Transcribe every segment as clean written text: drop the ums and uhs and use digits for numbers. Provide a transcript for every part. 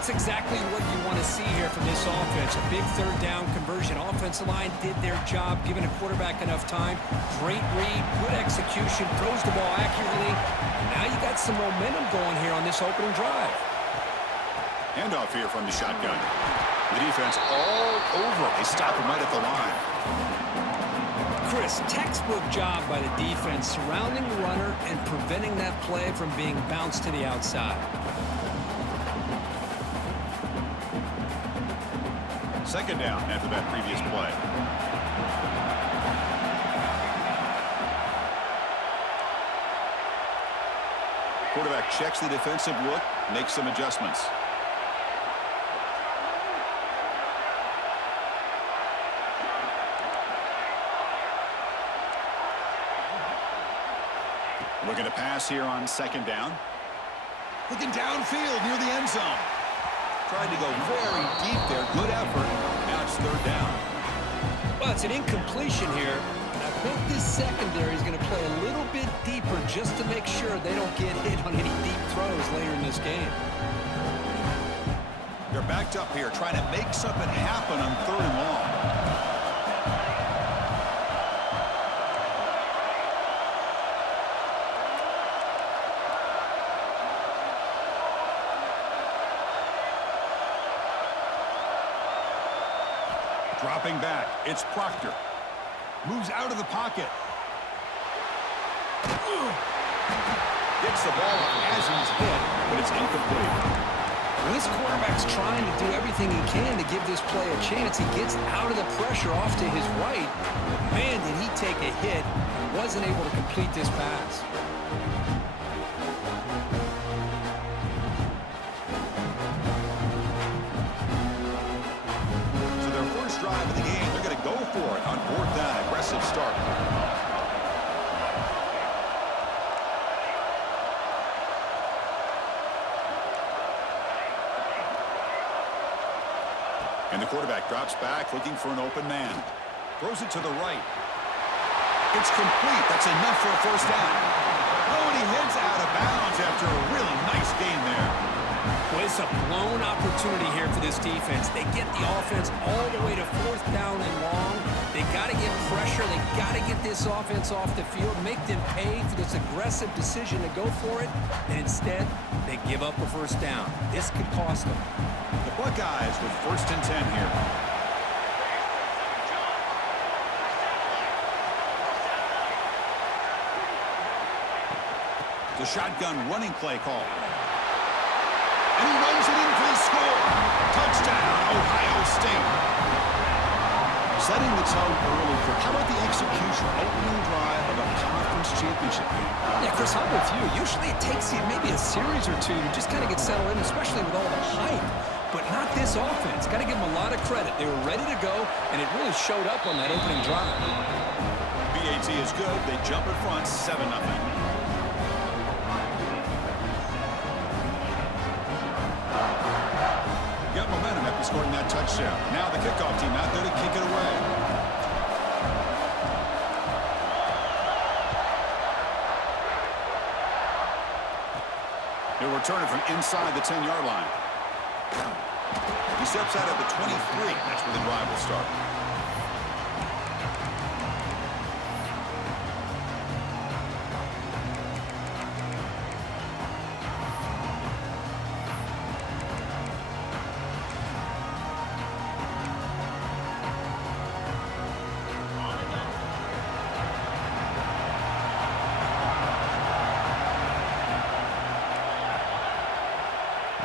That's exactly what you want to see here from this offense. A big third down conversion. Offensive line did their job, giving a quarterback enough time. Great read, good execution, throws the ball accurately. Now you got some momentum going here on this opening drive. Handoff here from the shotgun. The defense all over. They stop him right at the line. Chris, textbook job by the defense surrounding the runner and preventing that play from being bounced to the outside. Second down after that previous play. Quarterback checks the defensive look, makes some adjustments. Looking to pass here on second down. Looking downfield near the end zone. Tried to go very deep there. Good effort. Now it's third down. Well, it's an incompletion here. And I think this secondary is going to play a little bit deeper just to make sure they don't get hit on any deep throws later in this game. They're backed up here trying to make something happen on third and long. Dropping back, it's Proctor. Moves out of the pocket. Gets the ball as he's hit, but it's incomplete. Well, this quarterback's trying to do everything he can to give this play a chance. He gets out of the pressure off to his right. But man, did he take a hit. Wasn't able to complete this pass. Drive of the game. They're going to go for it on fourth down. Aggressive start. And the quarterback drops back looking for an open man. Throws it to the right. It's complete. That's enough for a first down. Oh, and he heads out of bounds after a really nice gain there. Well, it's a blown opportunity here for this defense. They get the offense all the way to fourth down and long. They got to get pressure. They got to get this offense off the field, make them pay for this aggressive decision to go for it. And instead, they give up a first down. This could cost them. The Buckeyes with 1st and 10 here. The shotgun running play call. And he runs it in for the score. Touchdown, Ohio State. Setting the tone early. How about the execution? Opening drive of a conference championship game. Yeah, Chris, I'm with you. Usually it takes you maybe a series or two to just kind of get settled in, especially with all the hype. But not this offense. Got to give them a lot of credit. They were ready to go, and it really showed up on that opening drive. PAC is good. They jump in front, 7-0. Got momentum after scoring that touchdown. Now the kickoff team out there to kick it away. He'll return it from inside the 10-yard line. He steps out at the 23. That's where the drive will start.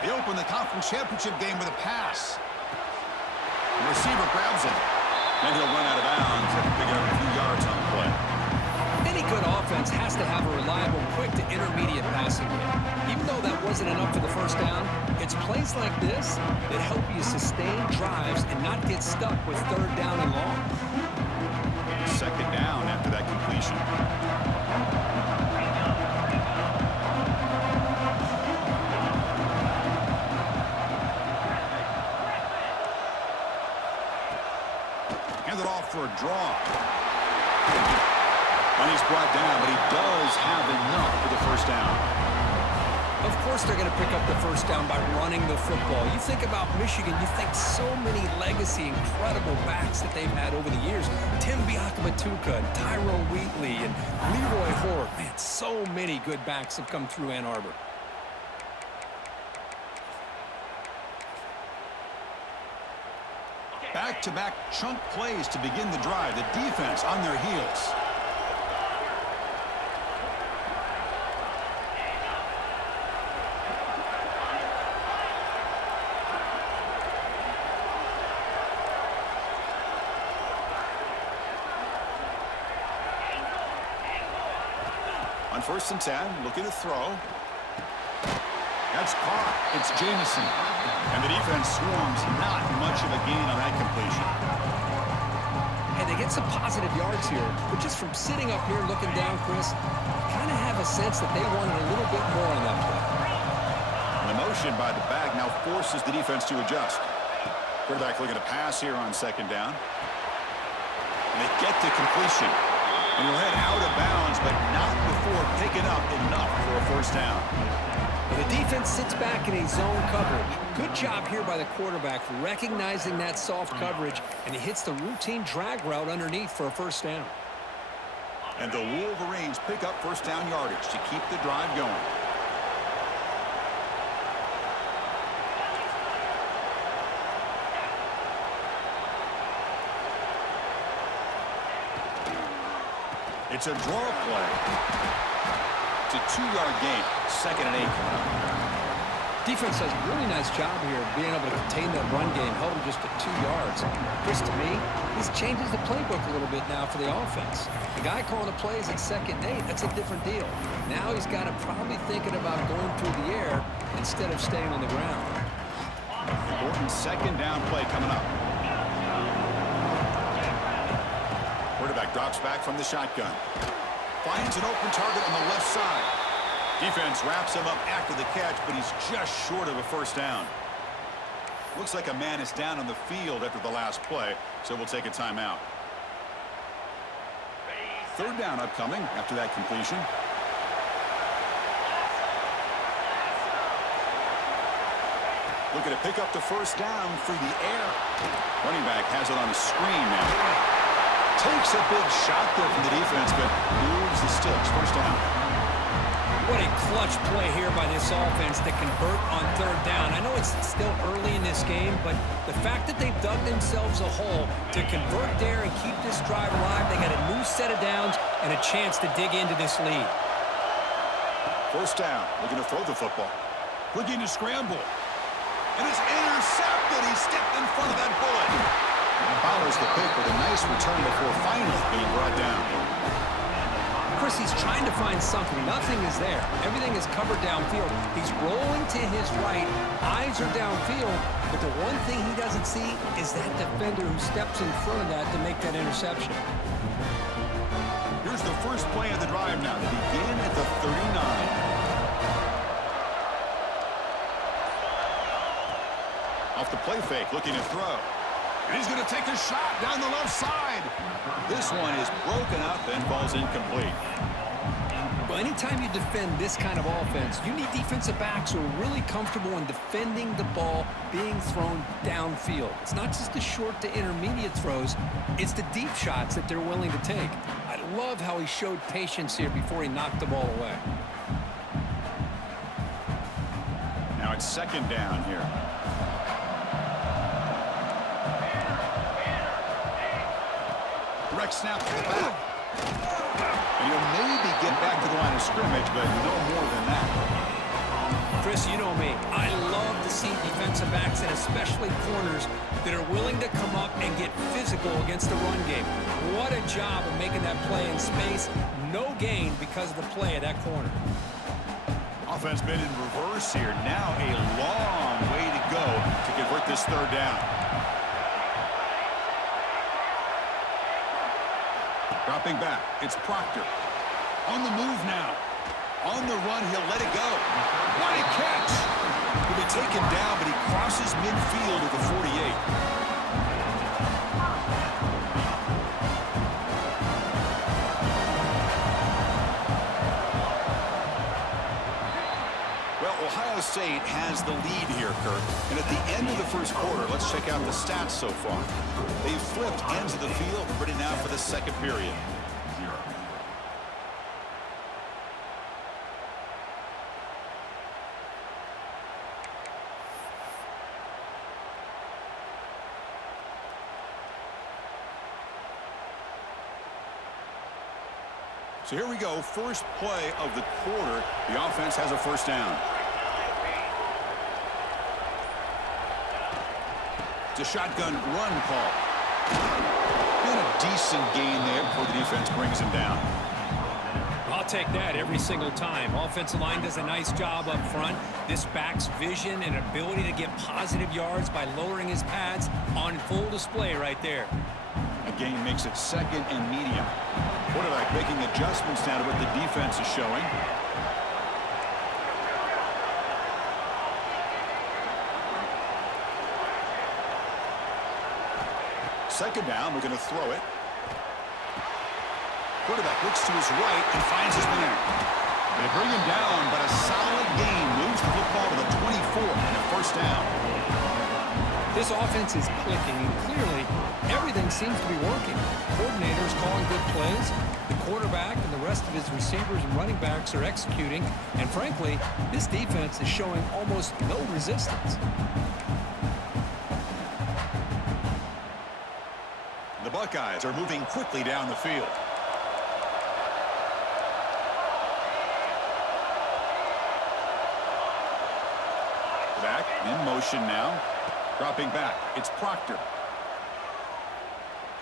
They open the conference championship game with a pass. The receiver grabs it. Then he'll run out of bounds and pick up a few yards on the play. Any good offense has to have a reliable, quick to intermediate passing game. Even though that wasn't enough for the first down, it's plays like this that help you sustain drives and not get stuck with third down and long. Second down after that completion. Handed off for a draw. And he's brought down, but he does have enough for the first down. Of course they're going to pick up the first down by running the football. You think about Michigan, you think so many legacy, incredible backs that they've had over the years. Tim Biakabatuka, Tyrone Wheatley, and Leroy Hort. Man, so many good backs have come through Ann Arbor. Back-to-back chunk plays to begin the drive. The defense on their heels. On 1st and 10, looking to throw. That's caught. It's Jamison. And the defense swarms. Not much of a gain on that completion. And they get some positive yards here, but just from sitting up here looking down, Chris, you kind of have a sense that they wanted a little bit more on that play. The motion by the back now forces the defense to adjust. Quarterback looking to pass here on 2nd down. And they get the completion. And he'll head out of bounds, but not before picking up enough for a 1st down. And the defense sits back in a zone coverage. Good job here by the quarterback, recognizing that soft coverage, and he hits the routine drag route underneath for a 1st down. And the Wolverines pick up 1st down yardage to keep the drive going. It's a draw play. It's a 2-yard gain. 2nd and 8 coming up. Defense does a really nice job here of being able to contain that run game, held them just at 2 yards. Chris, to me, this changes the playbook a little bit now for the offense. The guy calling the plays at 2nd and 8, that's a different deal. Now he's got to probably thinking about going through the air instead of staying on the ground. Important 2nd down play coming up. Quarterback drops back from the shotgun. Finds an open target on the left side. Defense wraps him up after the catch, but he's just short of a 1st down. Looks like a man is down on the field after the last play, so we'll take a timeout. 3rd down upcoming after that completion. Looking to pick up the 1st down through the air. Running back has it on the screen now. Takes a big shot there from the defense, but moves the sticks. 1st down. What a clutch play here by this offense to convert on 3rd down. I know it's still early in this game, but the fact that they've dug themselves a hole to convert there and keep this drive alive, they got a new set of downs and a chance to dig into this lead. 1st down. Looking to throw the football. Looking to scramble. And it's intercepted. He stepped in front of that bullet. Follows the pick with a nice return before finally being brought down. Chris, he's trying to find something. Nothing is there. Everything is covered downfield. He's rolling to his right. Eyes are downfield. But the one thing he doesn't see is that defender who steps in front of that to make that interception. Here's the first play of the drive now. They begin at the 39. Off the play fake, looking to throw. And he's going to take a shot down the left side. This one is broken up and falls incomplete. Well, anytime you defend this kind of offense, you need defensive backs who are really comfortable in defending the ball being thrown downfield. It's not just the short to intermediate throws, it's the deep shots that they're willing to take. I love how he showed patience here before he knocked the ball away. Now it's 2nd down here. Direct snap to the back. And he'll maybe get back to the line of scrimmage, but no more than that. Chris, you know me. I love to see defensive backs, and especially corners, that are willing to come up and get physical against the run game. What a job of making that play in space. No gain because of the play of that corner. Offense been in reverse here. Now a long way to go to convert this 3rd down. Dropping back, it's Proctor. On the move now. On the run, he'll let it go. What a catch! He'll be taken down, but he crosses midfield at the 48. Well, 6-8 has the lead here, Kirk. And at the end of the first quarter, let's check out the stats so far. They've flipped ends of the field, ready now for the second period. So here we go, first play of the quarter. The offense has a first down. It's a shotgun run call. And a decent gain there before the defense brings him down. I'll take that every single time. Offensive line does a nice job up front. This back's vision and ability to get positive yards by lowering his pads on full display right there. A gain makes it second and medium. Quarterback making adjustments now to what the defense is showing. Second down, we're going to throw it. Quarterback looks to his right and finds his man. They bring him down, but a solid gain moves the football to the 24 and a first down. This offense is clicking, and clearly everything seems to be working. Coordinators calling good plays. The quarterback and the rest of his receivers and running backs are executing. And frankly, this defense is showing almost no resistance. The Buckeyes are moving quickly down the field. Back in motion now. Dropping back, it's Proctor.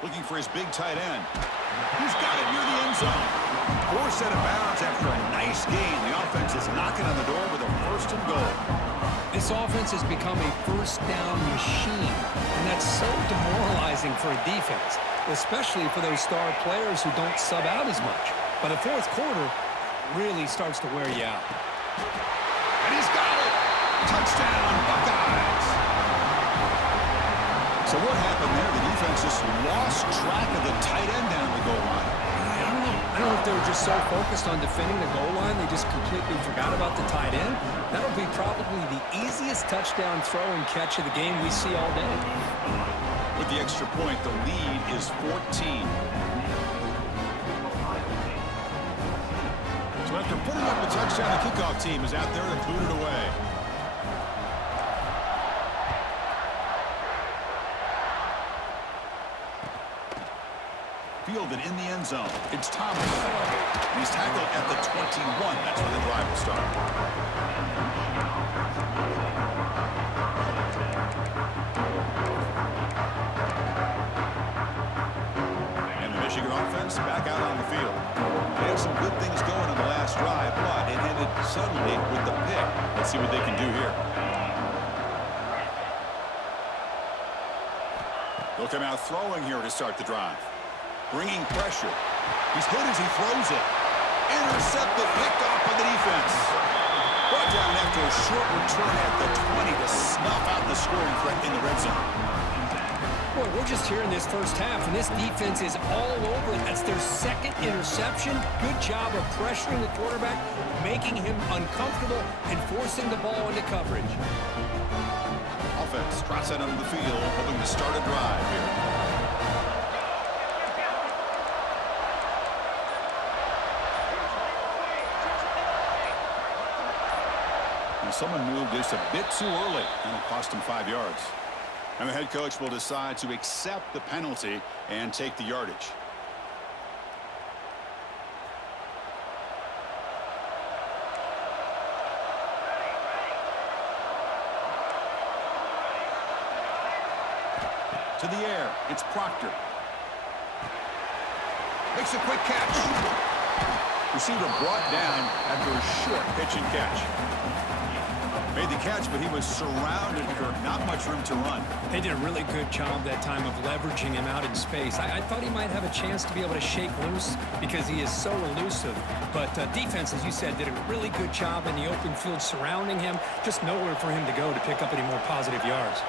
Looking for his big tight end. He's got it near the end zone. Forced out of bounds after a nice gain. The offense is knocking on the door with a first and goal. This offense has become a first down machine, and that's so demoralizing for a defense, especially for those star players who don't sub out as much. But the fourth quarter really starts to wear you out. And he's got it! Touchdown, Buckeyes! So what happened there? The defense just lost track of the tight end down the goal line. I don't know if they were just so focused on defending the goal line they just completely forgot about the tight end. That'll be probably the easiest touchdown throw and catch of the game we see all day. With the extra point, the lead is 14. So after putting up a touchdown, the kickoff team is out there to boot it away. Fielded in the end zone. It's Thomas. And he's tackled at the 21. That's where the drive will start. And the Michigan offense back out on the field. They had some good things going on the last drive, but it ended suddenly with the pick. Let's see what they can do here. They'll come out throwing here to start the drive. Bringing pressure. He's hit as he throws it. Intercepted, picked off by the defense. Brought down after a short return at the 20 to snuff out the scoring threat in the red zone. Boy, we're just here in this first half, and this defense is all over it. That's their second interception. Good job of pressuring the quarterback, making him uncomfortable, and forcing the ball into coverage. Offense trots out onto the field, hoping to start a drive here. Someone moved just a bit too early, and it'll cost him 5 yards. And the head coach will decide to accept the penalty and take the yardage. To the air, it's Proctor. Makes a quick catch. Receiver brought down after a short pitch and catch. Made the catch, but he was surrounded for not much room to run. They did a really good job that time of leveraging him out in space. I thought he might have a chance to be able to shake loose because he is so elusive. But defense, as you said, did a really good job in the open field surrounding him. Just nowhere for him to go to pick up any more positive yards.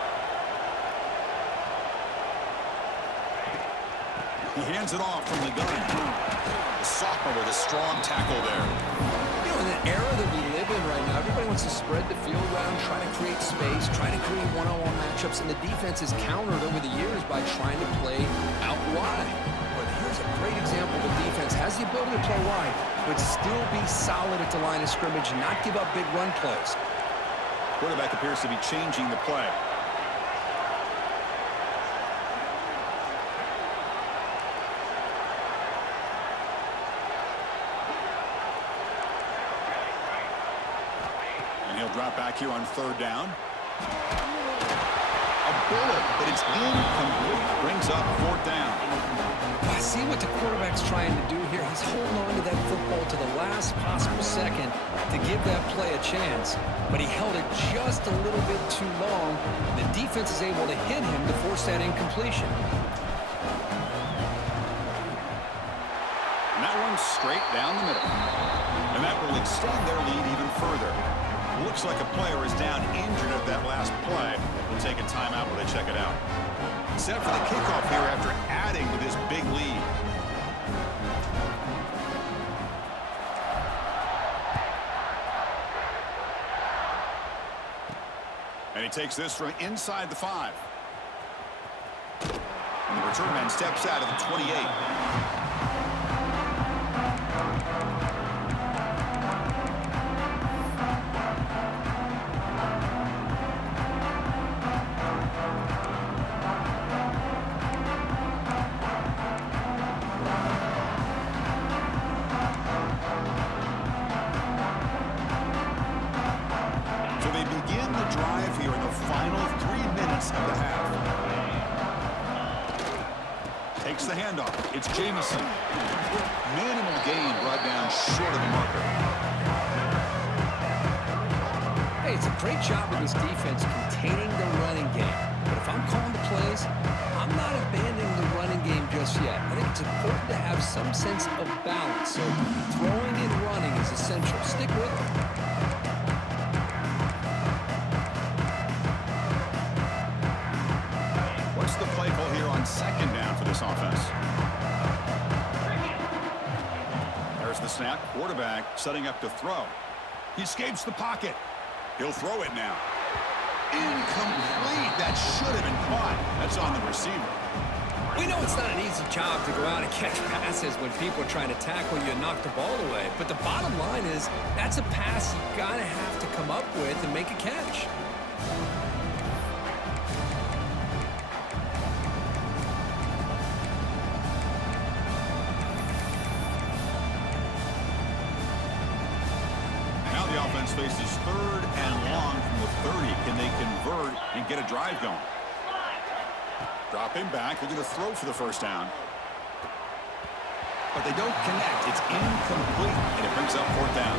He hands it off from the gun. The sophomore with a strong tackle there. You know, era that we live in right now, everybody wants to spread the field around, try to create space, try to create one-on-one matchups, and the defense is countered over the years by trying to play out wide. But here's a great example of a defense has the ability to play wide, but still be solid at the line of scrimmage and not give up big run plays. Quarterback appears to be changing the play. And he'll drop back here on third down. A bullet, but it's incomplete. Brings up fourth down. I see what the quarterback's trying to do here. He's holding on to that football to the last possible second to give that play a chance, but he held it just a little bit too long. The defense is able to hit him to force that incompletion. And that runs straight down the middle. And that will extend their lead even further. Looks like a player is down injured at that last play. We'll take a timeout while they check it out. Set for the kickoff here after adding to this big lead. And he takes this from inside the 5. And the return man steps out of the 28. Takes the handoff. It's Jamison. Minimal gain brought down short of the marker. Hey, it's a great job of this defense containing the running game. But if I'm calling the plays, I'm not abandoning the running game just yet. I think it's important to have some sense of balance. So throwing and running is essential. Stick with it. What's the play call here on second down for this offense? There's the snap. Quarterback setting up to throw. He escapes the pocket. He'll throw it now. Incomplete. That should have been caught. That's on the receiver. We know it's not an easy job to go out and catch passes when people are trying to tackle you and knock the ball away. But the bottom line is that's a pass you got to have to come up with and make a catch. Faces third and long from the 30. Can they convert and get a drive going? Drop him back. They're going to throw for the first down. But they don't connect. It's incomplete, and it brings up fourth down.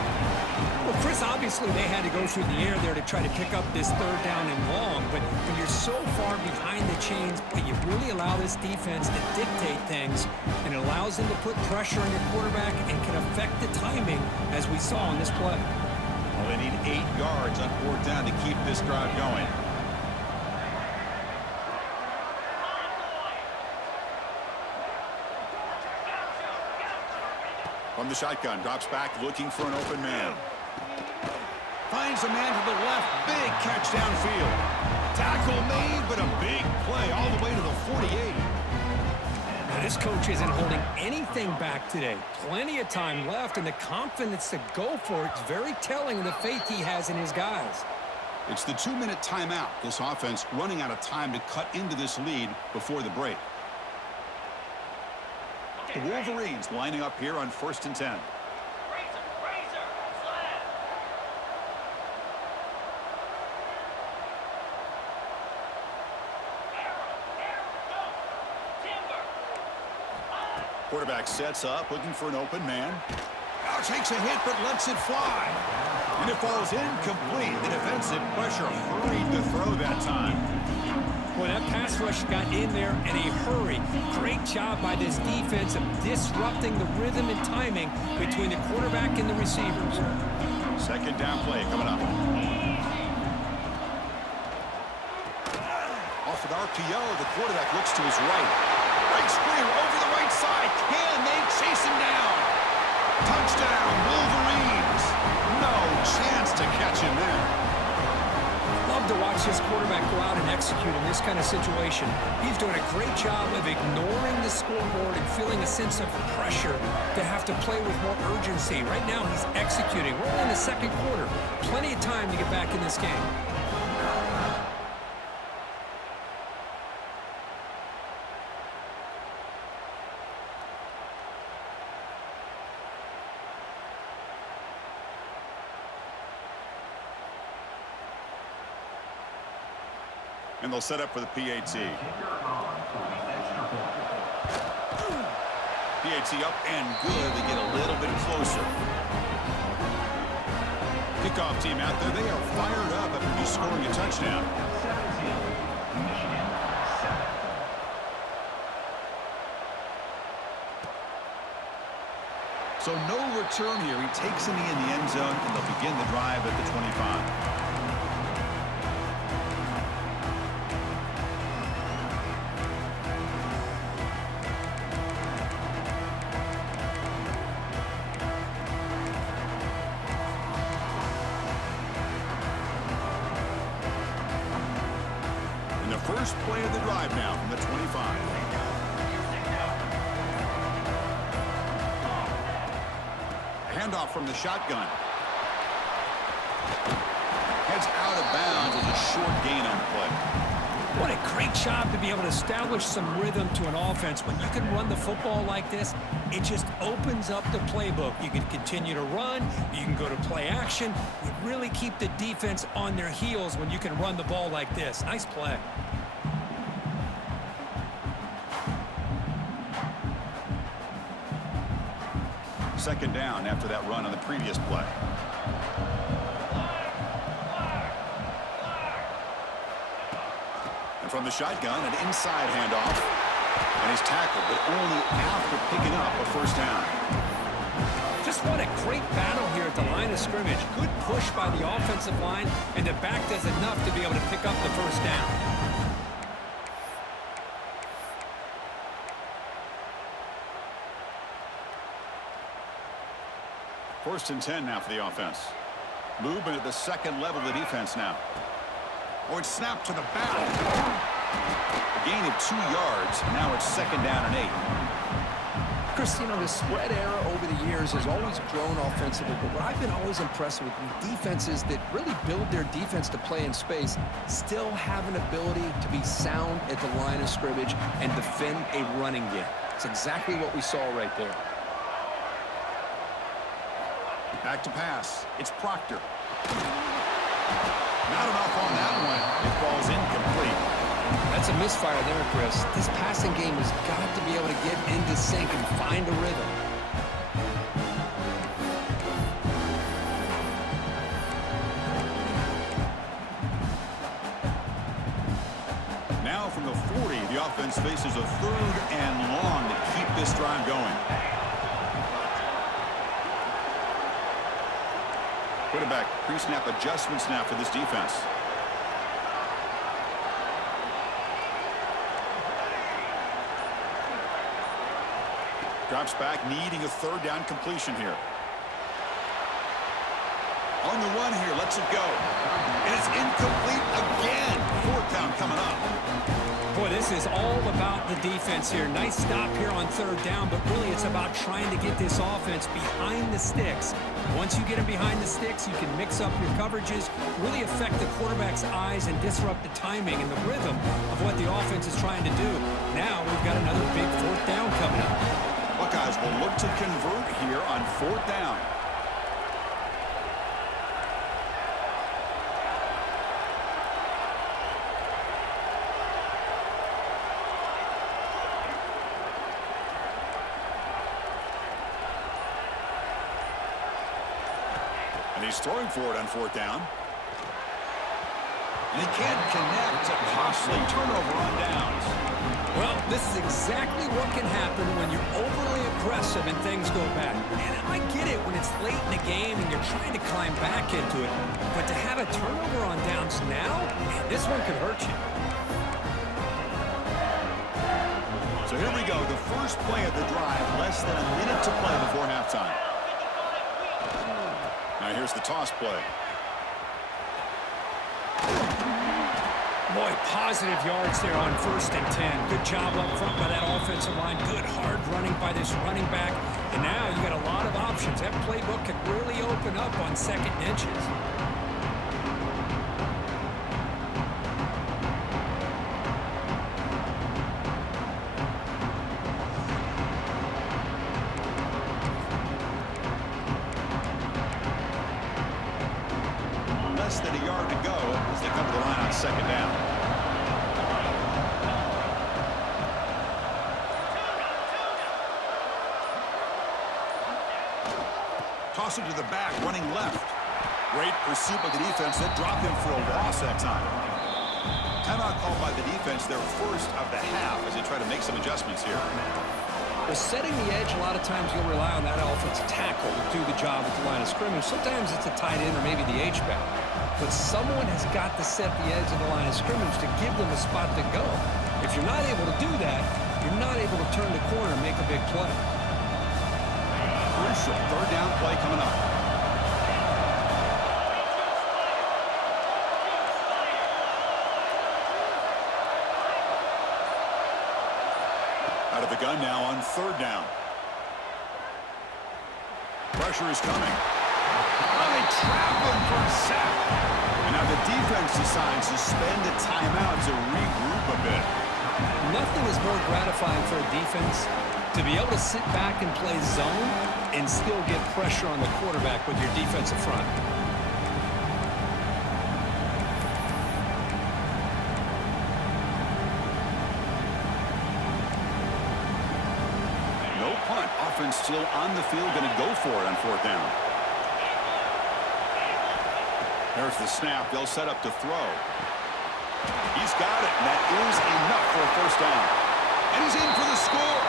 Well, Chris, obviously they had to go through the air there to try to pick up this third down and long. But when you're so far behind the chains, you really allow this defense to dictate things, and it allows them to put pressure on your quarterback and can affect the timing, as we saw in this play. Well, they need 8 yards on fourth down to keep this drive going. From the shotgun, drops back, looking for an open man. Finds a man to the left, big catch downfield. Tackle made, but a big play all the way to the 48. Now, this coach isn't holding anything back today. Plenty of time left, and the confidence to go for it is very telling of the faith he has in his guys. It's the 2-minute timeout. This offense running out of time to cut into this lead before the break. The Wolverines lining up here on 1st and 10. Quarterback sets up, looking for an open man. Now takes a hit, but lets it fly. And it falls incomplete. The defensive pressure hurried to throw that time. Boy, that pass rush got in there in a hurry. Great job by this defense of disrupting the rhythm and timing between the quarterback and the receivers. Second down play coming up. Off an RPO, the quarterback looks to his right. Breaks clear over the right side. Can they chase him down? Touchdown, Wolverines. No chance to catch him there. Love to watch this quarterback go out and execute in this kind of situation. He's doing a great job of ignoring the scoreboard and feeling a sense of pressure to have to play with more urgency. Right now, he's executing. We're only in the second quarter. Plenty of time to get back in this game. And they'll set up for the PAT. PAT up and good. They get a little bit closer. Kickoff team out there. They are fired up after just scoring a touchdown. So no return here. He takes in the end zone, and they'll begin the drive at the 25. First play of the drive now from the 25. Handoff from the shotgun. Heads out of bounds as a short gain on the play. What a great job to be able to establish some rhythm to an offense. When you can run the football like this, it just opens up the playbook. You can continue to run. You can go to play action. You really keep the defense on their heels when you can run the ball like this. Nice play. Second down after that run on the previous play. And from the shotgun, an inside handoff. And he's tackled, but only after picking up a first down. Just what a great battle here at the line of scrimmage. Good push by the offensive line, and the back does enough to be able to pick up the first down. First and 10 now for the offense. Movement at the second level of the defense now. Oh, it's snapped to the back. A gain of 2 yards. Now it's second down and 8. Chris, you know, the spread era over the years has always grown offensively, but what I've been always impressed with defenses that really build their defense to play in space still have an ability to be sound at the line of scrimmage and defend a running game. It's exactly what we saw right there. Back to pass. It's Proctor. Not enough on that one. It falls incomplete. That's a misfire there, Chris. This passing game has got to be able to get into sync and find a rhythm. Now from the 40, the offense faces a third and long to keep this drive going. Quarterback pre-snap adjustments now for this defense. Drops back, needing a third down completion here. On the run here, lets it go. And it's incomplete again. Fourth down coming up. Boy, this is all about the defense here. Nice stop here on third down, but really it's about trying to get this offense behind the sticks. Once you get them behind the sticks, you can mix up your coverages, really affect the quarterback's eyes and disrupt the timing and the rhythm of what the offense is trying to do. Now we've got another big fourth down coming up. Buckeyes will look to convert here on fourth down. And he's throwing for it on fourth down. And he can't connect. A costly turnover on downs. Well, this is exactly what can happen when you're overly aggressive and things go bad. And I get it when it's late in the game and you're trying to climb back into it. But to have a turnover on downs now, man, this one could hurt you. So here we go. The first play of the drive. Less than a minute to play before halftime. Now here's the toss play. Boy, positive yards there on 1st and 10. Good job up front by that offensive line. Good hard running by this running back. And now you got a lot of options. That playbook could really open up on 2nd and inches. Less than a yard to go as they come to the line on 2nd down. Toss it to the back, running left. Great pursuit by the defense that dropped him for a loss that time. Timeout called by the defense, their first of the half as they try to make some adjustments here. Well, setting the edge, a lot of times you'll rely on that offensive tackle to do the job at the line of scrimmage. Sometimes it's a tight end or maybe the H-back. But someone has got to set the edge of the line of scrimmage to give them a spot to go. If you're not able to do that, you're not able to turn the corner and make a big play. Crucial 3rd down play coming up. Out of the gun now on 3rd down. Pressure is coming. Oh, they trap him for a sack. And now the defense decides to spend a timeout to regroup a bit. Nothing is more gratifying for a defense to be able to sit back and play zone and still get pressure on the quarterback with your defensive front. No punt. Offense still on the field, going to go for it on 4th down. There's the snap. They'll set up to throw. He's got it, and that is enough for a 1st down. And he's in for the score.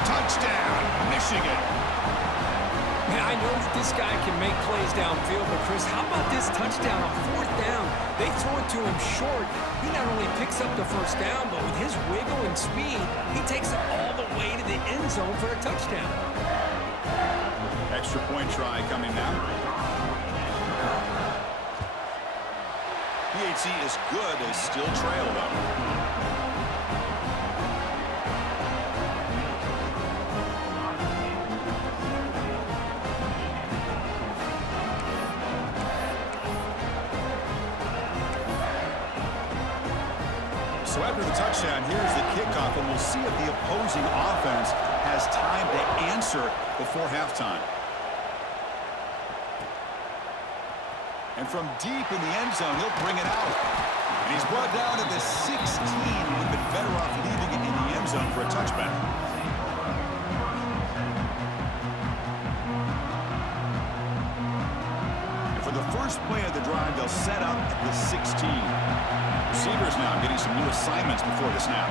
Touchdown, Michigan. Man, I know that this guy can make plays downfield, but Chris, how about this touchdown on 4th down? They throw it to him short. He not only picks up the 1st down, but with his wiggle and speed, he takes it all the way to the end zone for a touchdown. Extra point try coming now. PAC is good as still trail though. So after the touchdown, here's the kickoff, and we'll see if the opposing offense has time to answer before halftime. And from deep in the end zone, he'll bring it out. And he's brought down to the 16. Would have been better off leaving it in the end zone for a touchback. And for the first play of the drive, they'll set up at the 16. Receivers now getting some new assignments before the snap.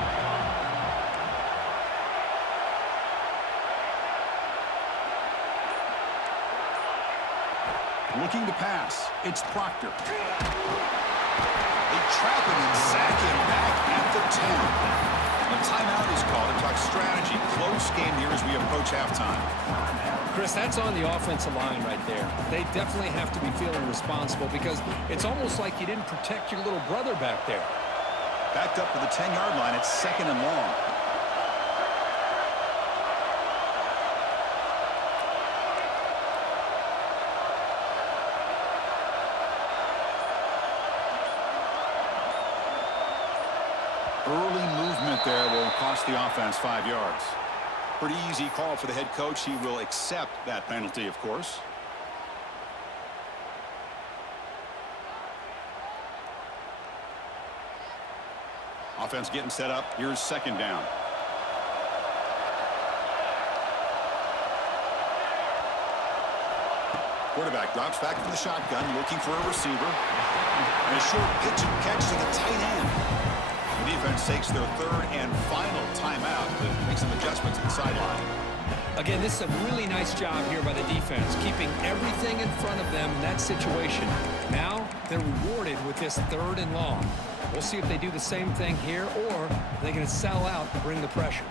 Looking to pass. It's Proctor. They trap him and sack him back at the 10. A timeout is called to talk strategy. Close game here as we approach halftime. Chris, that's on the offensive line right there. They definitely have to be feeling responsible because it's almost like you didn't protect your little brother back there. Backed up to the 10-yard line. It's 2nd and long. Early movement there will cost the offense 5 yards. Pretty easy call for the head coach. He will accept that penalty, of course. Offense getting set up. Here's 2nd down. Quarterback drops back from the shotgun, looking for a receiver. And a short pitch and catch to the tight end. The defense takes their 3rd and final timeout to make some adjustments at the sideline. Again, this is a really nice job here by the defense, keeping everything in front of them in that situation. Now they're rewarded with this 3rd and long. We'll see if they do the same thing here or they're going to sell out and bring the pressure.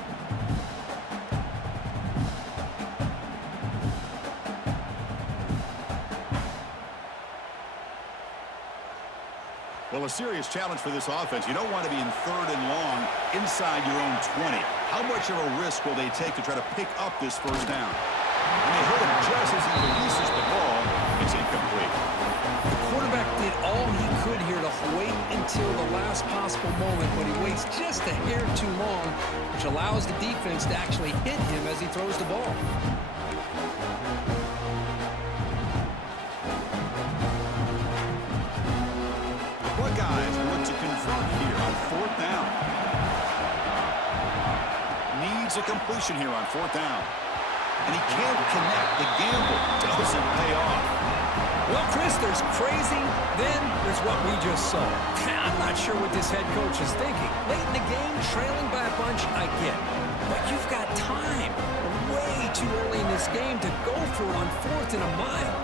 Well, a serious challenge for this offense. You don't want to be in 3rd and long inside your own 20. How much of a risk will they take to try to pick up this first down? And they hit him just as he releases the ball. It's incomplete. The quarterback did all he could here to wait until the last possible moment, but he waits just a hair too long, which allows the defense to actually hit him as he throws the ball. Buckeyes look to confront here on 4th down. Needs a completion here on 4th down. And he can't connect. The gamble doesn't pay off. Well, Chris, there's crazy, then there's what we just saw. I'm not sure what this head coach is thinking. Late in the game, trailing by a bunch, I get it. But you've got time. Way too early in this game to go for it on 4th and a mile.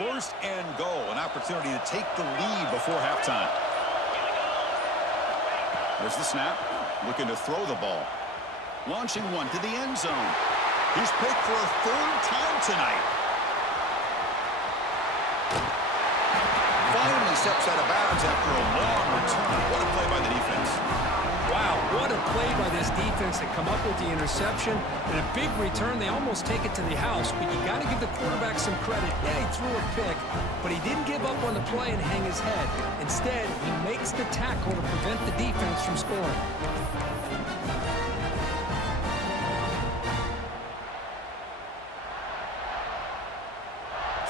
First and goal, an opportunity to take the lead before halftime. There's the snap, looking to throw the ball. Launching one to the end zone. He's picked for a 3rd time tonight. Finally steps out of bounds after a long return. What a play by the defense. Wow, what a play by this defense to come up with the interception. And a big return, they almost take it to the house. But you got to give the quarterback some credit. Yeah, he threw a pick, but he didn't give up on the play and hang his head. Instead, he makes the tackle to prevent the defense from scoring.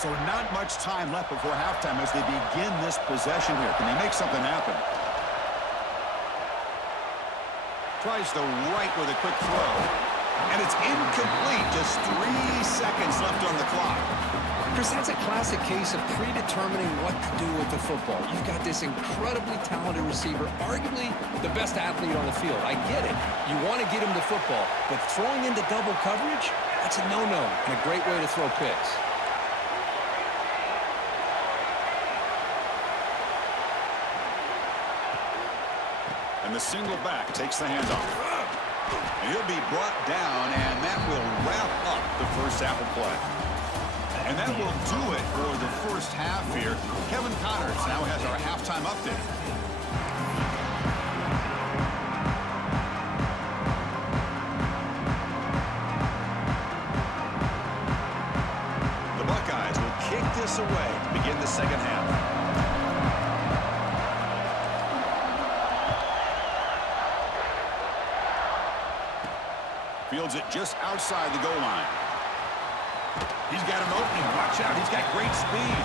So not much time left before halftime as they begin this possession here. Can they make something happen? Tries the right with a quick throw. And it's incomplete. Just 3 seconds left on the clock. Chris, that's a classic case of predetermining what to do with the football. You've got this incredibly talented receiver, arguably the best athlete on the field. I get it. You want to get him the football. But throwing into double coverage, that's a no-no and a great way to throw picks. And the single back takes the handoff. And he'll be brought down, and that will wrap up the first half of play. And that will do it for the first half here. Kevin Connors now has our halftime update. The Buckeyes will kick this away to begin the second half. Fields it just outside the goal line. He's got an opening. Watch out. He's got great speed.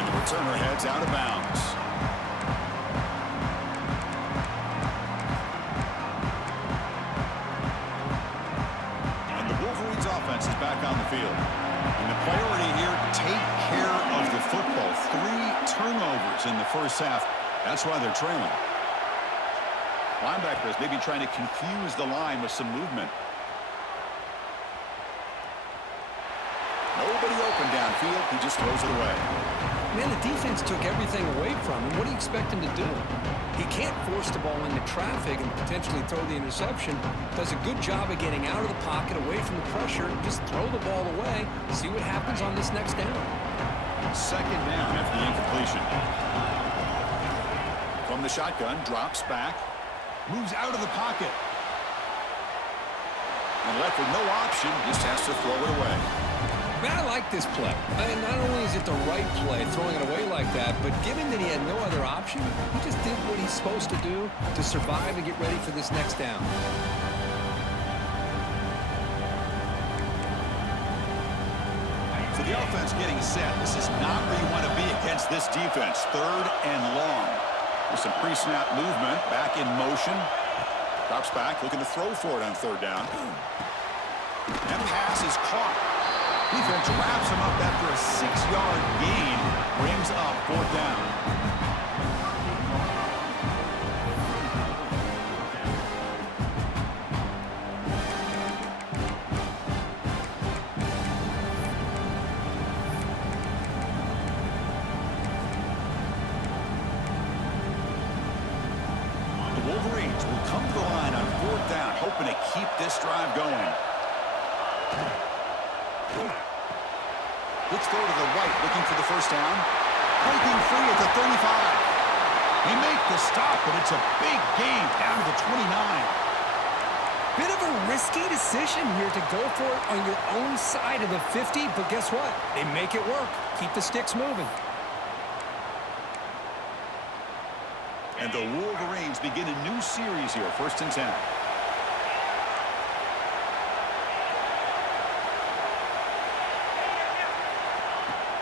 And the returner heads out of bounds. And the Wolverines offense is back on the field. And the priority here, take care of the football. 3 turnovers in the first half. That's why they're trailing. Linebackers maybe trying to confuse the line with some movement. Nobody open downfield. He just throws it away. Man, the defense took everything away from him. What do you expect him to do? He can't force the ball into traffic and potentially throw the interception. Does a good job of getting out of the pocket, away from the pressure, and just throw the ball away. See what happens on this next down. Second down after the incompletion. From the shotgun, drops back. Moves out of the pocket. And left with no option, just has to throw it away. Man, I like this play. Not only is it the right play, throwing it away like that, but given that he had no other option, he just did what he's supposed to do to survive and get ready for this next down. So the offense getting set. This is not where you want to be against this defense. 3rd and long. With some pre-snap movement, back in motion. Drops back, looking to throw for it on 3rd down. And pass is caught. Defense wraps him up after a 6-yard gain. Brings up 4th down. The Wolverines will come to the line on 4th down, hoping to keep this drive going. Let's throw to the right, looking for the first down. Breaking free at the 35. They make the stop, but it's a big gain down to the 29. Bit of a risky decision here to go for it on your own side of the 50, but guess what? They make it work. Keep the sticks moving. And the Wolverines begin a new series here, 1st and 10.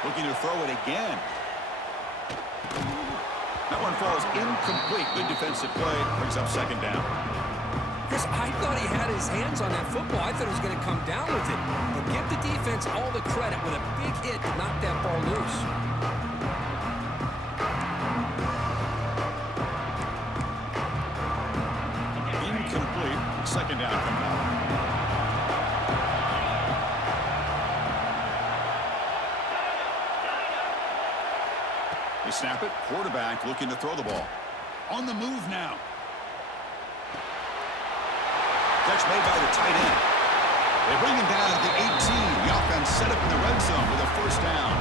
Looking to throw it again. That one falls incomplete. Good defensive play. Brings up 2nd down. Chris, I thought he had his hands on that football. I thought he was going to come down with it. But give the defense all the credit with a big hit to knock that ball loose. Incomplete. 2nd down coming out. They snap it. Quarterback looking to throw the ball. On the move now. Catch made by the tight end. They bring him down at the 18. The offense set up in the red zone with a 1st down.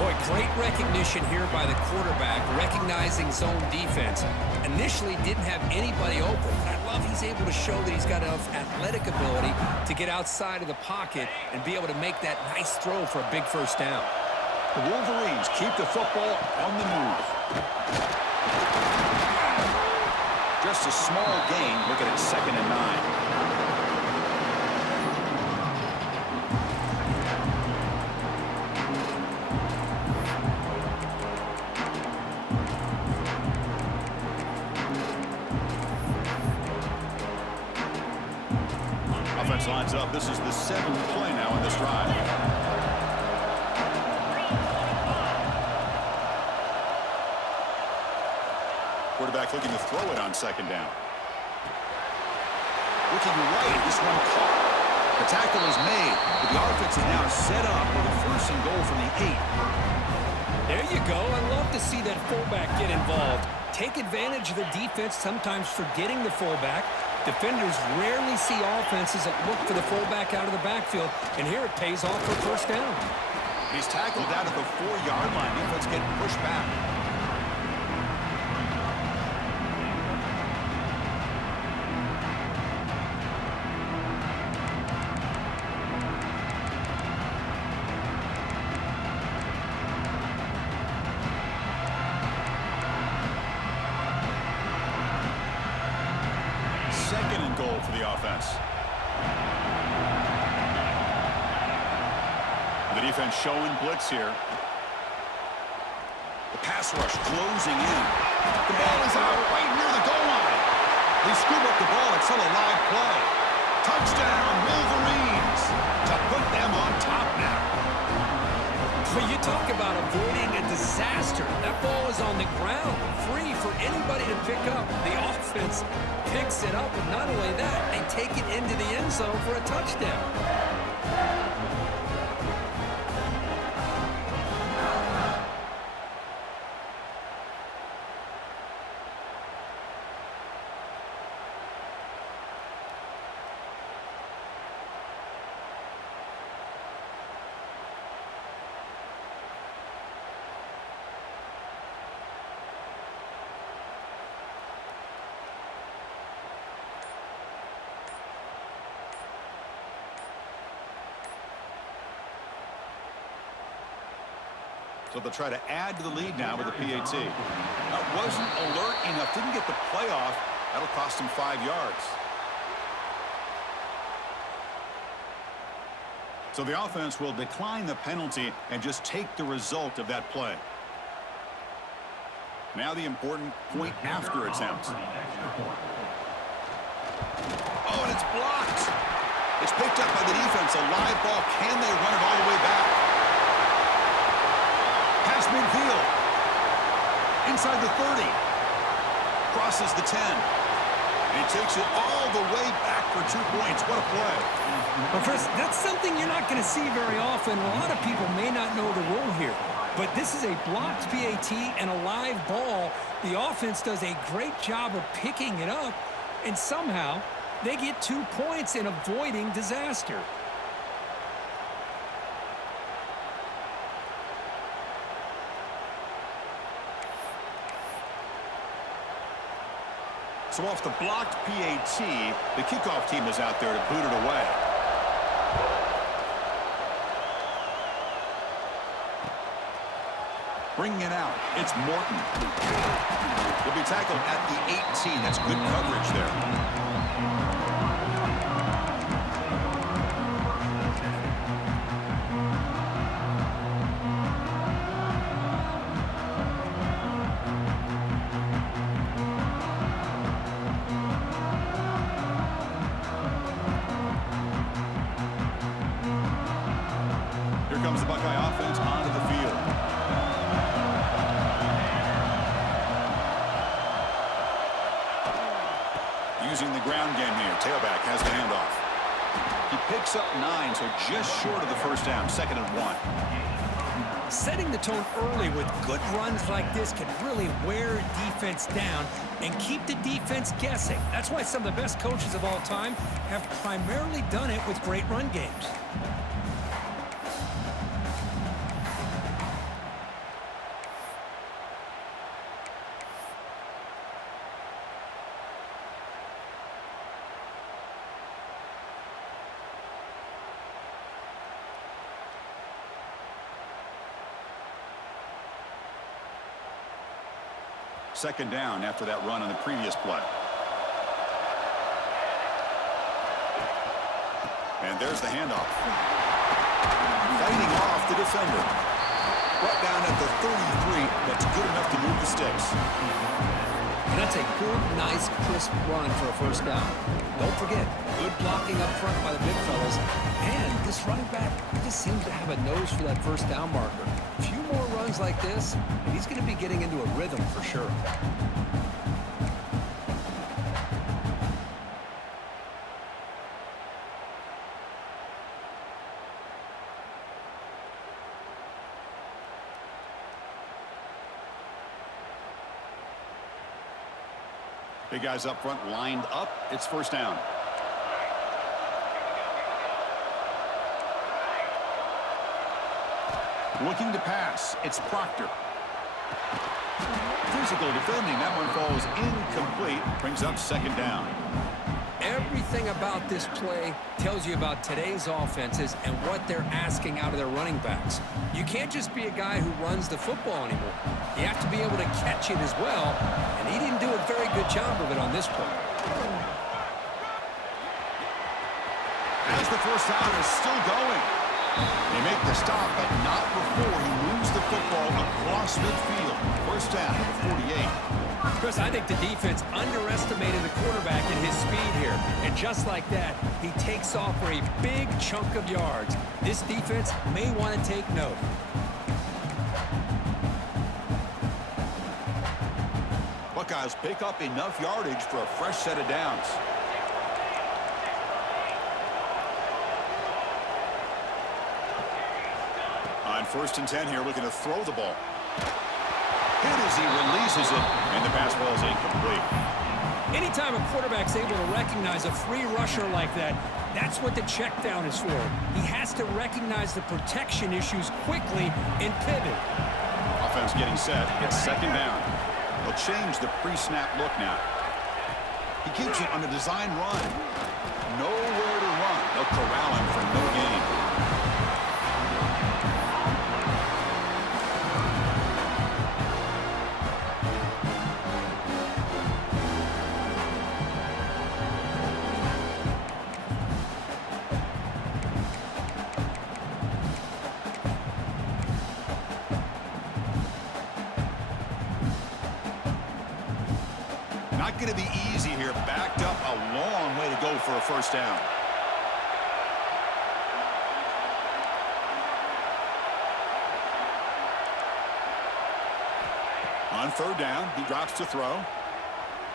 Boy, great recognition here by the quarterback, recognizing zone defense. Initially didn't have anybody open. I love he's able to show that he's got enough athletic ability to get outside of the pocket and be able to make that nice throw for a big 1st down. The Wolverines keep the football on the move. Just a small gain. Looking at 2nd and 9. Offense lines up. This is the 7th play now in this drive. Quarterback looking to throw it on 2nd down. Looking right, this one caught. The tackle is made, but the offense is now set up with a 1st and goal from the 8. There you go. I love to see that fullback get involved. Take advantage of the defense, sometimes forgetting the fullback. Defenders rarely see offenses that look for the fullback out of the backfield, and here it pays off for 1st down. He's tackled out at the 4-yard line. Defense getting pushed back. For the offense. The defense showing blitz here. The pass rush closing in. The ball is out right near the goal line. They scoop up the ball. It's still a live play. Touchdown, Wolverines, to put them on top now. When you talk about avoiding a disaster, that ball is on the ground, free for anybody to pick up. The offense picks it up, and not only that, they take it into the end zone for a touchdown. So they'll try to add to the lead now with the PAT. Wasn't alert enough, didn't get the play off. That'll cost him 5 yards. So the offense will decline the penalty and just take the result of that play. Now the important point after attempt. Oh, and it's blocked. It's picked up by the defense. A live ball. Can they run it all the way back? Pass midfield. Inside the 30. Crosses the 10. And he takes it all the way back for 2 points. What a play. Well, Chris, that's something you're not going to see very often. A lot of people may not know the rule here. But this is a blocked PAT and a live ball. The offense does a great job of picking it up. And somehow, they get 2 points in avoiding disaster. So off the blocked PAT, the kickoff team is out there to boot it away. Bringing it out, it's Morton. He'll be tackled at the 18. That's good coverage there. Here comes the Buckeye offense onto the field. Using the ground game here. Tailback has the handoff. He picks up 9, so just short of the first down. 2nd and 1. Setting the tone early with good runs like this can really wear a defense down and keep the defense guessing. That's why some of the best coaches of all time have primarily done it with great run games. Second down after that run on the previous play. And there's the handoff. Fighting off the defender. Brought down at the 33. That's good enough to move the sticks. And that's a good, nice, crisp run for a first down. Don't forget, good blocking up front by the big fellas. And this running back just seems to have a nose for that first down marker. A few more runs like this, and he's going to be getting into a rhythm for sure. Big guys up front lined up. It's first down. Looking to pass. It's Proctor. Physical defending. That one falls incomplete. Brings up 2nd down. Everything about this play tells you about today's offenses and what they're asking out of their running backs. You can't just be a guy who runs the football anymore. You have to be able to catch it as well, and he didn't do a very good job of it on this play. As the first down is still going. They make the stop, but not before he moves the football across midfield. First down at the 48. Chris, I think the defense underestimated the quarterback and his speed here. And just like that, he takes off for a big chunk of yards. This defense may want to take note. Buckeyes pick up enough yardage for a fresh set of downs. On 1st and 10 here, looking to throw the ball. Hit as he releases it, and the pass ball is incomplete. Anytime a quarterback's able to recognize a free rusher like that, that's what the check down is for. He has to recognize the protection issues quickly and pivot. Offense getting set. It's 2nd down. They'll change the pre-snap look now. He keeps it on a design run. Nowhere to run. They'll corral him for no gain. Not going to be easy here. Backed up a long way to go for a first down. On 3rd down, he drops to throw.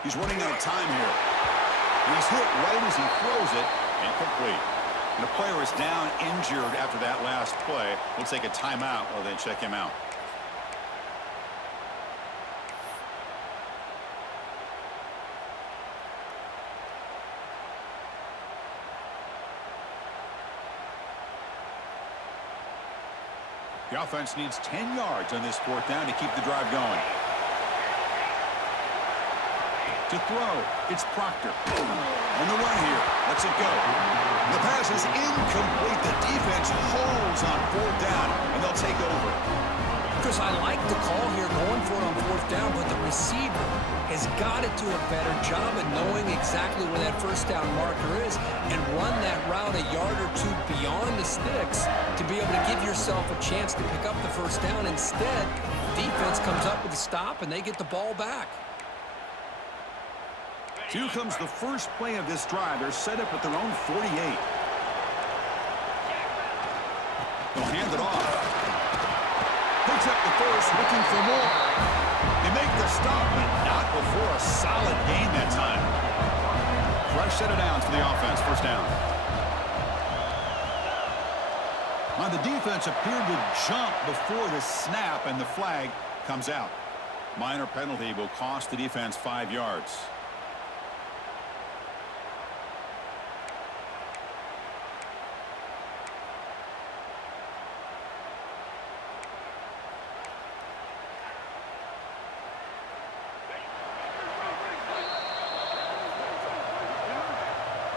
He's running out of time here. He's hit right as he throws it. Incomplete. And the player is down injured after that last play. We'll take a timeout while they check him out. The offense needs 10 yards on this 4th down to keep the drive going. To throw, it's Proctor. On the run here, lets it go. The pass is incomplete. The defense holds on 4th down, and they'll take over. Chris, I like the call here going for it on 4th down, but the receiver has got to do a better job of knowing exactly where that 1st down marker is and run that route a yard or two beyond the sticks to be able to give yourself a chance to pick up the 1st down. Instead, defense comes up with a stop, and they get the ball back. Here comes the first play of this drive. They're set up at their own 48. They'll hand it off. Picks up the first, looking for more. They make the stop, but not before a solid gain that time. Fresh set of downs for the offense. 1st down. Now the defense appeared to jump before the snap, and the flag comes out. Minor penalty will cost the defense 5 yards.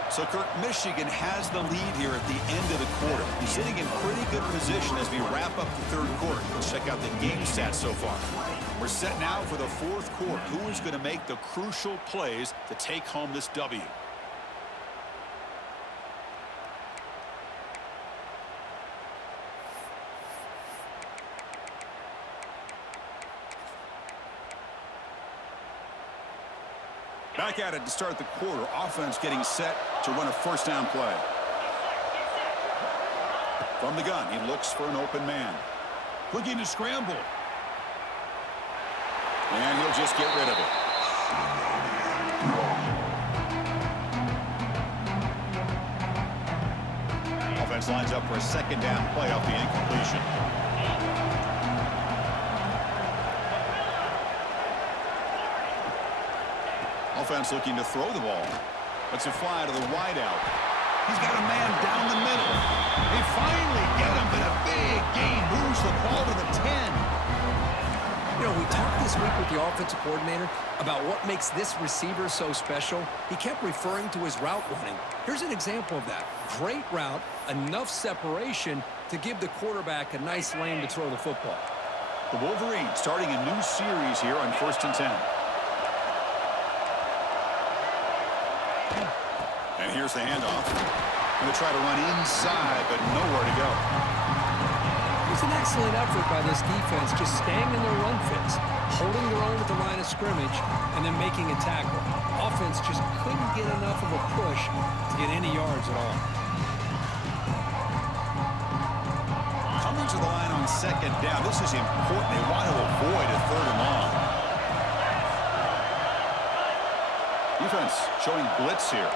So, Kirk, Michigan has the lead here at the end of the quarter. He's sitting in pretty good position as we wrap up the 3rd quarter. Let's check out the game stats so far. We're set now for the 4th quarter. Who is going to make the crucial plays to take home this W? Back at it to start the quarter. Offense getting set to run a 1st down play. From the gun, he looks for an open man. Looking to scramble. And he'll just get rid of it. Offense lines up for a 2nd down play off the incompletion. Offense looking to throw the ball. Lets it fly to the wideout. He's got a man down the middle. They finally get him, but a big gain moves the ball to the 10. You know, we talked this week with the offensive coordinator about what makes this receiver so special. He kept referring to his route running. Here's an example of that. Great route, enough separation to give the quarterback a nice lane to throw the football. The Wolverines starting a new series here on 1st and 10. And here's the handoff. Going to try to run inside, but nowhere to go. It's an excellent effort by this defense, just staying in their run fits, holding their own at the line of scrimmage, and then making a tackle. Offense just couldn't get enough of a push to get any yards at all. Coming to the line on 2nd down. This is important. They want to avoid a 3rd and long. Defense showing blitz here.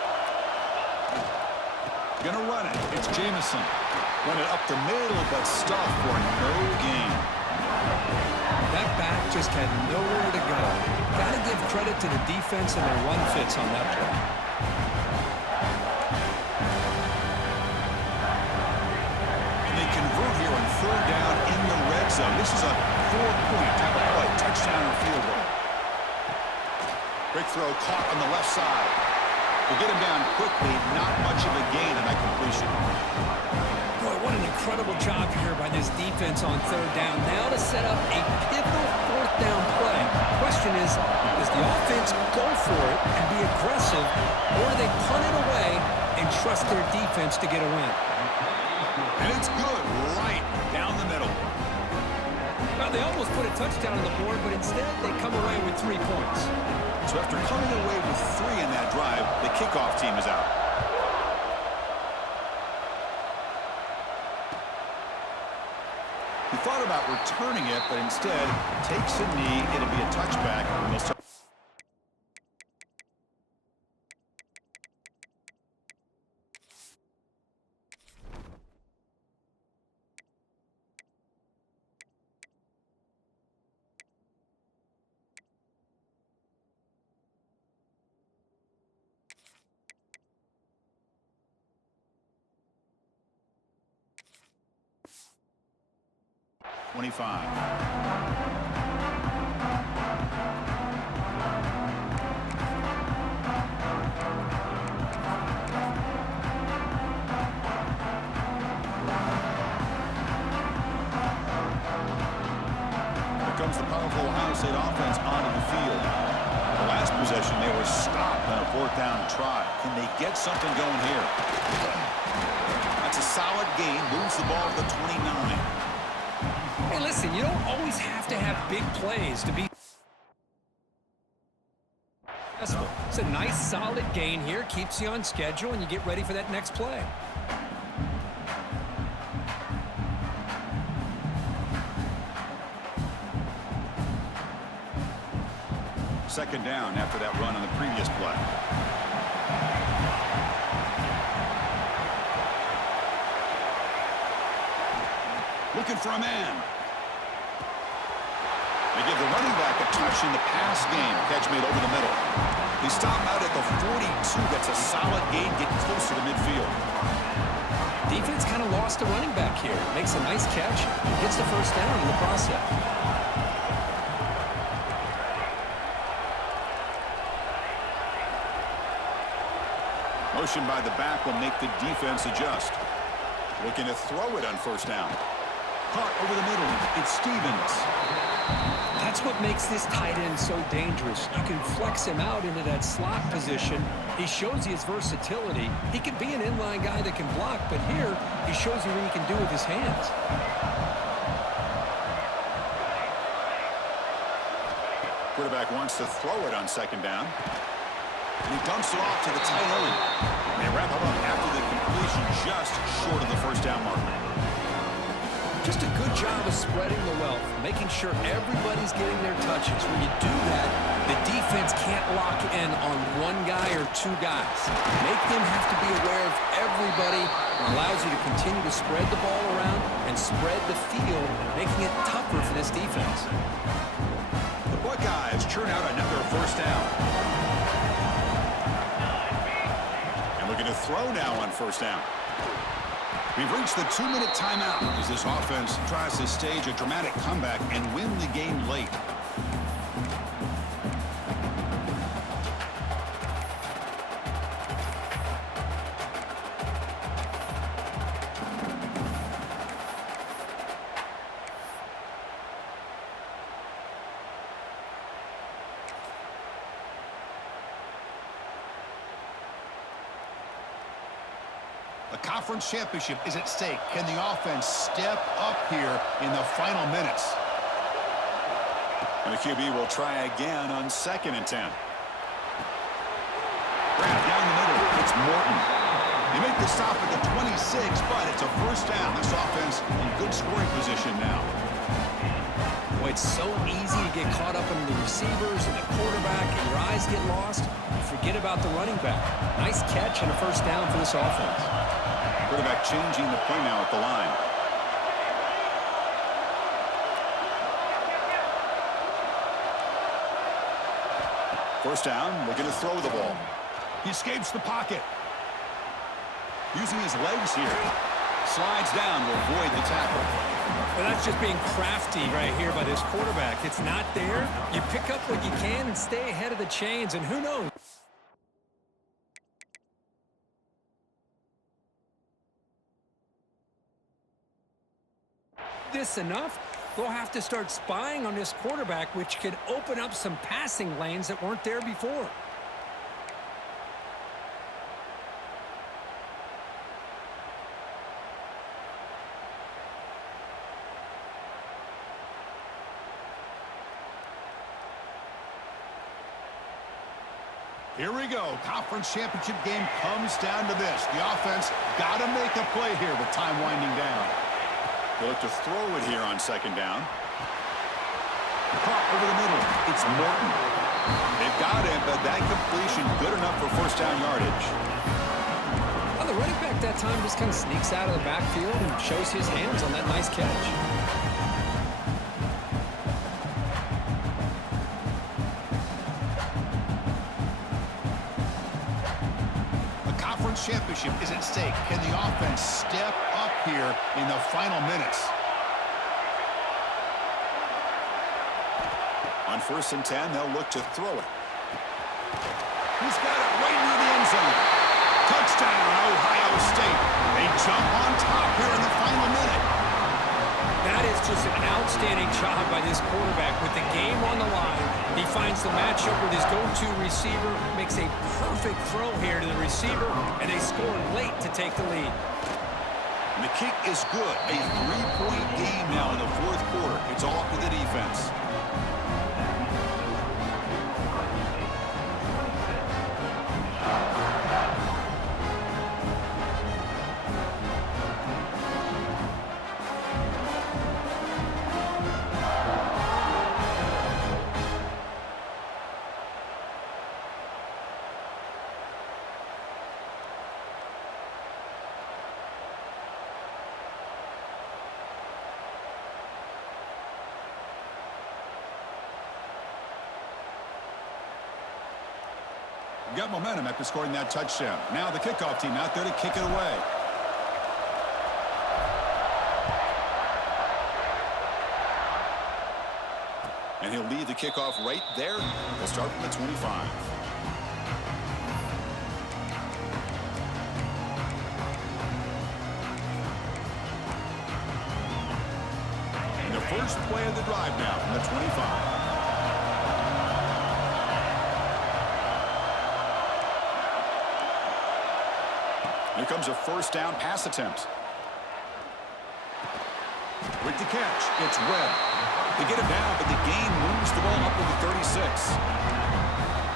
Gonna run it. It's Jamison. Run it up the middle, but stop for no gain. That back just had nowhere to go. Got to give credit to the defense and their run fits on that play. And they convert here on 3rd down in the red zone. This is a 4-point type of play. Touchdown or field goal. Quick throw caught on the left side. To get him down quickly, not much of a gain on that completion. Boy, what an incredible job here by this defense on 3rd down. Now to set up a pivotal 4th down play. Question is, does the offense go for it and be aggressive, or do they punt it away and trust their defense to get a win? And it's good right down the middle. Well, they almost put a touchdown on the board, but instead they come away with 3 points. So after coming away with 3 in that drive, the kickoff team is out. He thought about returning it, but instead takes a knee. It'll be a touchback. And they'll start. comes the powerful Ohio State offense onto the field. The last possession, they were stopped on a fourth down try. Can they get something going here? That's a solid gain. Moves the ball to the 29. Hey, listen, you don't always have to have big plays to be successful. It's a nice, solid gain here. Keeps you on schedule, and you get ready for that next play. Second down after that run on the previous play. Looking for a man. They give the running back a touch in the pass game. Catch made over the middle. They stop out at the 42. That's a solid gain, getting closer to midfield. Defense kind of lost a running back here. Makes a nice catch. Gets the first down in the process. Motion by the back will make the defense adjust. Looking to throw it on first down. Caught over the middle. It's Stevens. That's what makes this tight end so dangerous. You can flex him out into that slot position. He shows you his versatility. He can be an inline guy that can block, but here he shows you what he can do with his hands. Quarterback wants to throw it on second down. And he dumps it off to the tight end. They wrap it up after the completion, just short of the first down marker. Just a good job of spreading the wealth, making sure everybody's getting their touches. When you do that, the defense can't lock in on one guy or two guys. Make them have to be aware of everybody. It allows you to continue to spread the ball around and spread the field, making it tougher for this defense. The Buckeyes churn out another first down. And looking to throw now on first down. We've reached the 2-minute timeout as this offense tries to stage a dramatic comeback and win the game late. The conference championship is at stake. Can the offense step up here in the final minutes? And the QB will try again on 2nd and 10. Wrap down the middle. It's Morton. They make the stop at the 26, but it's a first down. This offense in good scoring position now. Boy, it's so easy to get caught up in the receivers and the quarterback, and your eyes get lost. You forget about the running back. Nice catch and a first down for this offense. Quarterback changing the play now at the line. First down, looking to throw the ball. He escapes the pocket. Using his legs here. Slides down to avoid the tackle. Well, that's just being crafty right here by this quarterback. It's not there. You pick up what you can and stay ahead of the chains, and who knows? This enough, they'll have to start spying on this quarterback, which could open up some passing lanes that weren't there before. Here we go. Conference championship game comes down to this. The offense got to make a play here with time winding down. They look to throw it here on second down. Caught over the middle. It's Morton. They've got him, but that completion good enough for first down yardage. Well, the running back that time just kind of sneaks out of the backfield and shows his hands on that nice catch. Championship is at stake. Can the offense step up here in the final minutes? On 1st and 10, they'll look to throw it. He's got it right near the end zone. Touchdown, Ohio State. They jump on top here in the final minute. And That is just an outstanding job by this quarterback with the game on the line. He finds the matchup with his go-to receiver, makes a perfect throw here to the receiver, and they score late to take the lead. And the kick is good. A 3-point game now in the fourth quarter. It's all up to the defense. Got momentum after scoring that touchdown. Now the kickoff team out there to kick it away. And he'll leave the kickoff right there. They'll start from the 25. And the first play of the drive now from the 25. Here comes a first down pass attempt. Quick to catch. It's Webb. They get him down, but the game moves the ball up to the 36.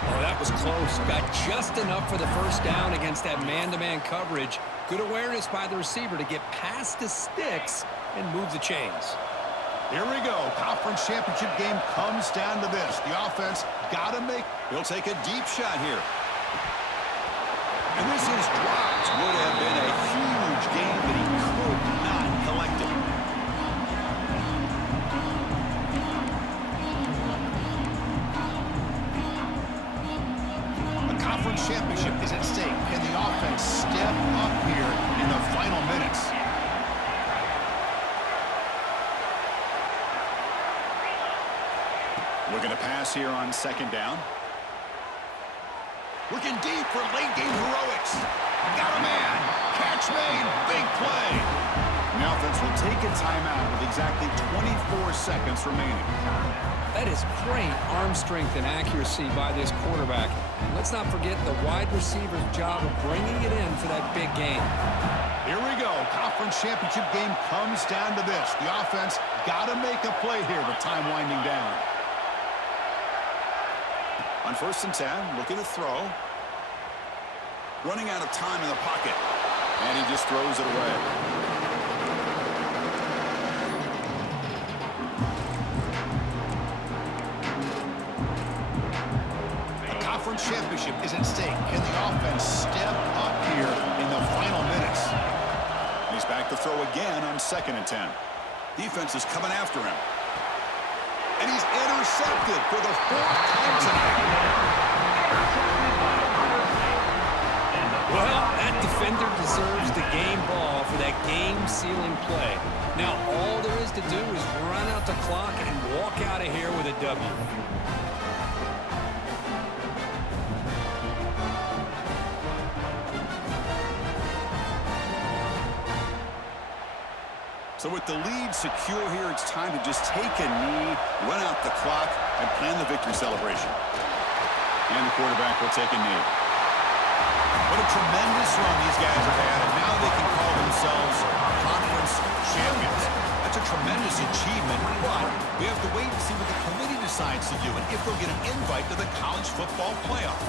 Oh, that was close. Got just enough for the first down against that man-to-man coverage. Good awareness by the receiver to get past the sticks and move the chains. Here we go. Conference championship game comes down to this. The offense got to make. He'll take a deep shot here. And this is dropped. Would have been a huge game, but he could not collect it. A conference championship is at stake. Can the offense step up here in the final minutes? Looking to pass here on second down. Looking deep for late-game heroics. Got a man. Catch made. Big play. The offense will take a timeout with exactly 24 seconds remaining. That is great arm strength and accuracy by this quarterback. Let's not forget the wide receiver's job of bringing it in for that big game. Here we go. Conference championship game comes down to this. The offense got to make a play here with time winding down. On first and 10, looking to throw. Running out of time in the pocket. And he just throws it away. A conference championship is at stake. Can the offense step up here in the final minutes? He's back to throw again on second and 10. Defense is coming after him. And he's intercepted for the fourth time tonight. Well, that defender deserves the game ball for that game-sealing play. Now, all there is to do is run out the clock and walk out of here with a W. So with the lead secure here, it's time to just take a knee, run out the clock, and plan the victory celebration. And the quarterback will take a knee. What a tremendous run these guys have had, and now they can call themselves conference champions. That's a tremendous achievement, but we have to wait and see what the committee decides to do and if they'll get an invite to the college football playoff.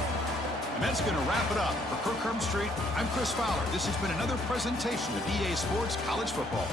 And that's going to wrap it up. For Kirk Street, I'm Chris Fowler. This has been another presentation of EA Sports College Football.